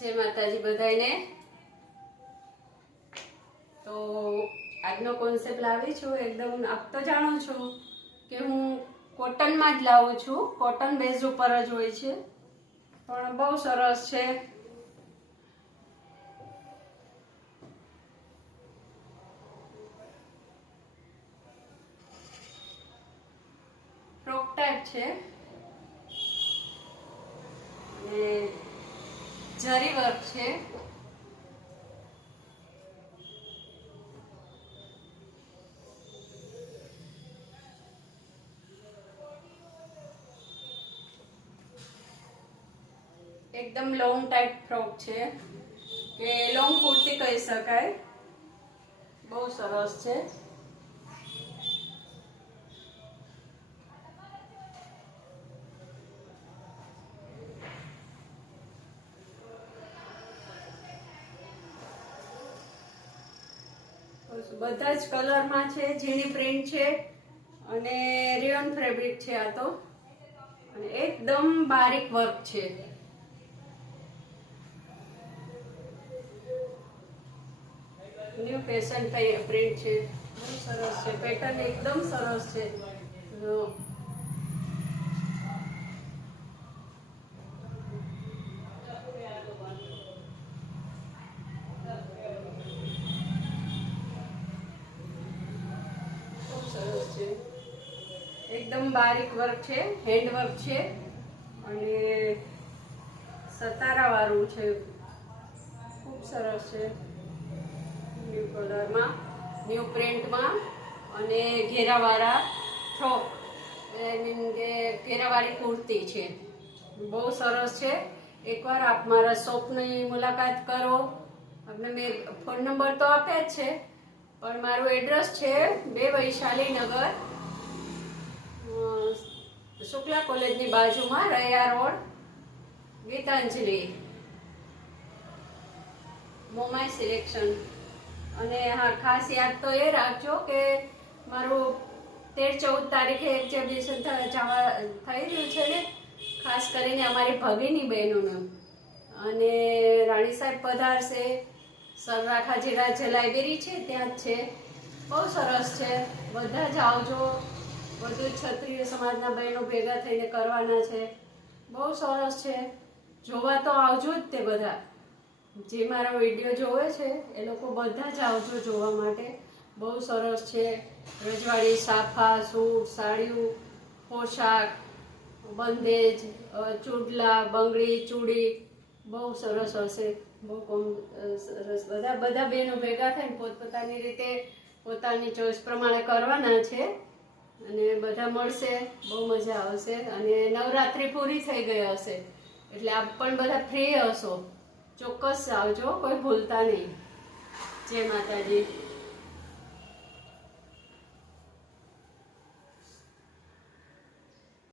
जय माताजी बधाईने। तो આજનો કોન્સેપ્ટ લાવી છું એકદમ આપ તો જાણો છો કે હું કોટનમાં જ લાવું છું, કોટન બેઝ ઉપર જ હોય છે, પણ બહુ સરસ છે। ફ્રોક ટાઈપ છે અને જરી વર્ક છે। एकदम लॉन्ग टाइप फ्रॉक है के लॉन्ग कुर्ती कही शकाय। बहुत सरस है। બધા જ કલરમાં છે, ઝીણી પ્રિન્ટ છે અને રિયોન ફેબ્રિક છે આ તો, અને એકદમ બારીક વર્ક છે। न्यू फैशन प्रिंट है, बहुत सरस है, पैटर्न एकदम सरस है। एकदम बारीक वर्क है, हेन्ड वर्क है અને સતારા વાળું છે, ખૂબ સરસ છે। न्यू कलर में, न्यू प्रिंट में અને ઘેરાવાળા ફ્રોક, आई मीन के ઘેરાવાળી કુર્તી છે, બહુ સરસ છે। એકવાર આપ મારા શોપની મુલાકાત કરો। આપને મેં ફોન નંબર તો આપ્યા જ છે, પણ મારું એડ્રેસ છે 2 વૈશાલી નગર, શુક્લા કોલેજની બાજુમાં, રૈયા રોડ, ગીતાંજલિ, મોમાઈ સિલેક્શન। અને हाँ खास याद तो ये રાખજો કે મારું 13-14 તારીખે એક્ઝિબિશન થઈ રહ્યું છે ને, ખાસ કરીને અમારી ભગીની બહેનોનું, અને રાણી સાહેબ પધારશે, સરરાખાજીરા જે લાઇબ્રેરી છે ત્યાં જ છે, બહુ સરસ છે। બધા જ આવજો, બધું ક્ષત્રિય સમાજના બહેનો ભેગા થઈને કરવાના છે, બહુ સરસ છે। જોવા તો આવજો જ તે બધા, જે મારા વિડીયો જોવે છે એ લોકો બધા જ આવજો જોવા માટે, બહુ સરસ છે। રજવાડી સાફા, સૂટ, સાડીઓ, પોશાક, બંદેજ, ચૂડલા, બંગડી, ચૂડી, બહુ સરસ હશે, બહુ સરસ। બધા બહેનો ભેગા થઈને પોતપોતાની રીતે પોતાની ચોઈસ પ્રમાણે કરવાના છે, અને બધા મળશે, બહુ મજા આવશે। અને નવરાત્રિ પૂરી થઈ ગઈ હશે એટલે આપ પણ બધા ફ્રી હશો, ચોક્કસ આવજો, કોઈ ભૂલતા નહીં। જય માતાજી।